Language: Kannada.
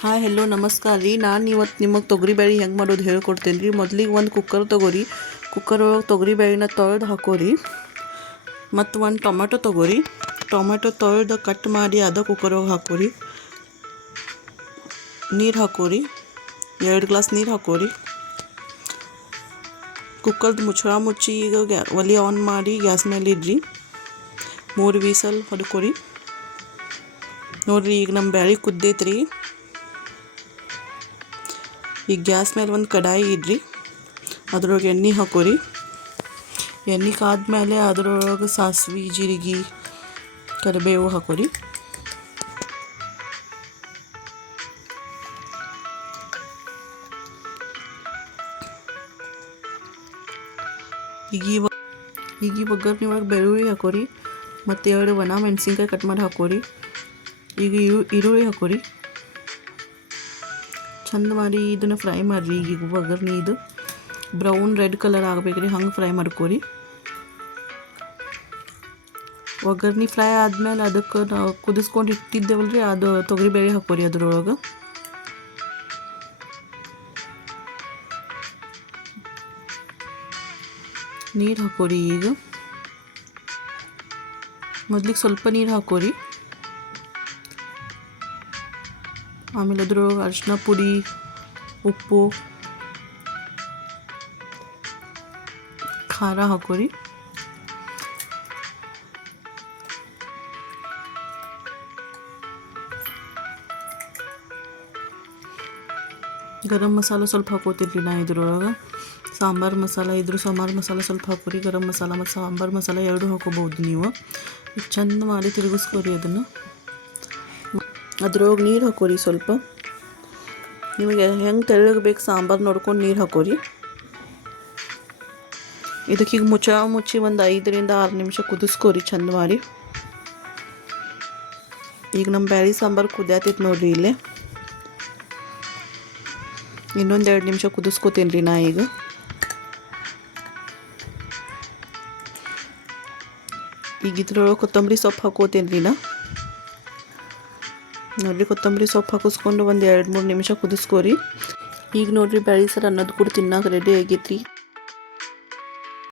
ಹಾಯ್ ಹೆಲೋ ನಮಸ್ಕಾರ ರೀ. ನಾನು ಇವತ್ತು ನಿಮಗೆ ತೊಗರಿಬೇಳೆ ಹೆಂಗೆ ಮಾಡೋದು ಹೇಳ್ಕೊಡ್ತೇನೆ ರೀ. ಮೊದಲಿಗೆ ಒಂದು ಕುಕ್ಕರ್ ತೊಗೋರಿ. ಕುಕ್ಕರ್ ಒಳಗೆ ತೊಗರಿಬೇಳೆನ ತೊಳೆದು ಹಾಕೋರಿ. ಮತ್ತು ಒಂದು ಟೊಮೆಟೊ ತೊಗೋರಿ. ಟೊಮೆಟೊ ತೊಳೆದು ಕಟ್ ಮಾಡಿ ಅದ ಕುಕ್ಕರ್ ಒಳಗೆ ಹಾಕೋರಿ. ನೀರು ಹಾಕೋರಿ. 2 ಗ್ಲಾಸ್ ನೀರು ಹಾಕೋರಿ. ಕುಕ್ಕರ್ದು ಮುಚ್ಚಳ ಮುಚ್ಚಿ ಈಗ ಒಲೆ ಆನ್ ಮಾಡಿ ಗ್ಯಾಸ್ ಮೇಲೆ ಇಡ್ರಿ. 3 ವೀಸಲ್ ಹೊಡ್ಕೊರಿ. ನೋಡಿರಿ ಈಗ ನಮ್ಮ ಬೇಳೆ ಕುದ್ದೈತ್ರಿ. ಈಗ ಗ್ಯಾಸ್ ಮೇಲೆ ಒಂದು ಕಡಾಯಿ ಇಡ್ರಿ. ಅದ್ರೊಳಗೆ ಎಣ್ಣೆ ಹಾಕೋರಿ. ಎಣ್ಣೆ ಕಾದ್ಮೇಲೆ ಅದ್ರೊಳಗೆ ಸಾಸಿವೆ, ಜೀರಿಗೆ, ಕರಿಬೇವು ಹಾಕೋರಿ. ಈಗ ಒಗ್ಗರಣೆ ಬೆಳ್ಳುಳ್ಳಿ ಹಾಕೋರಿ. ಮತ್ತು 2 ಒಣ ಮೆಣಸಿನ್ಕಾಯಿ ಕಟ್ ಮಾಡಿ ಹಾಕೋರಿ. ಈಗ ಈರುಳ್ಳಿ ಹಾಕೋರಿ. ಚಂದ ಮಾಡಿ ಇದನ್ನು ಫ್ರೈ ಮಾಡಿರಿ. ಈಗ ಒಗ್ಗರಣೆ ಇದು ಬ್ರೌನ್ ರೆಡ್ ಕಲರ್ ಆಗಬೇಕ್ರಿ, ಹಂಗೆ ಫ್ರೈ ಮಾಡ್ಕೋರಿ. ಒಗ್ಗರಣೆ ಫ್ರೈ ಆದಮೇಲೆ ಅದಕ್ಕೆ ನಾವು ಕುದಿಸ್ಕೊಂಡು ಇಟ್ಟಿದ್ದೇವಲ್ರಿ, ಅದು ತೊಗರಿಬೇಳೆ ಹಾಕೋರಿ. ಅದ್ರೊಳಗೆ ನೀರು ಹಾಕೋರಿ. ಈಗ ಮೊದಲಿಗೆ ಸ್ವಲ್ಪ ನೀರು ಹಾಕೋರಿ. ಆಮೇಲೆ ಅದ್ರೊಳಗೆ ಅರಿಶಿನ ಪುಡಿ, ಉಪ್ಪು, ಖಾರ ಹಾಕೋರಿ. ಗರಂ ಮಸಾಲ ಸ್ವಲ್ಪ ಹಾಕೋತಿರ್ರಿ ನಾ ಇದ್ರೊಳಗೆ. ಸಾಂಬಾರು ಮಸಾಲ ಇದ್ರ ಸಾಂಬಾರು ಮಸಾಲ ಸ್ವಲ್ಪ ಹಾಕೋರಿ. ಗರಂ ಮಸಾಲ ಮತ್ತು ಸಾಂಬಾರು ಮಸಾಲ 2 ಹಾಕೋಬೋದು ನೀವು. ಚಂದ ಮಾಡಿ ತಿರುಗಿಸ್ಕೊರಿ ಅದನ್ನು. ಅದ್ರೊಳಗೆ ನೀರು ಹಾಕೋರಿ. ಸ್ವಲ್ಪ ನಿಮಗೆ ಹೆಂಗೆ ತೆಳ್ಳಗೆ ಬೇಕು ಸಾಂಬಾರು ನೋಡ್ಕೊಂಡು ನೀರು ಹಾಕೋರಿ. ಇದಕ್ಕೀಗ ಮುಚ್ಚಿ ಒಂದು 5 ರಿಂದ 6 ನಿಮಿಷ ಕುದಿಸ್ಕೋರಿ ಚಂದ ಮಾಡಿ. ಈಗ ನಮ್ಮ ಬ್ಯಾಳಿ ಸಾಂಬಾರು ಕುದಿಯತೈತೆ ನೋಡ್ರಿ. ಇಲ್ಲೇ ಇನ್ನೊಂದು 2 ನಿಮಿಷ ಕುದಿಸ್ಕೋತೀನಿ ರೀ ನಾ. ಈಗ ಇದ್ರೊಳಗೆ ಕೊತ್ತಂಬರಿ ಸೊಪ್ಪು ಹಾಕೋತೀನಿ ರೀ ನಾ. ನೋಡಿರಿ ಕೊತ್ತಂಬರಿ ಸೊಪ್ಪು ಹಾಕಿಸ್ಕೊಂಡು ಒಂದು 2-3 ನಿಮಿಷ ಕುದಿಸ್ಕೋರಿ. ಈಗ ನೋಡಿರಿ ಬ್ಯಾಳಿ ಸಾರು ಅನ್ನೋದು ಕೂಡ ತಿನ್ನೋಕೆ ರೆಡಿ ಆಗೈತ್ರಿ.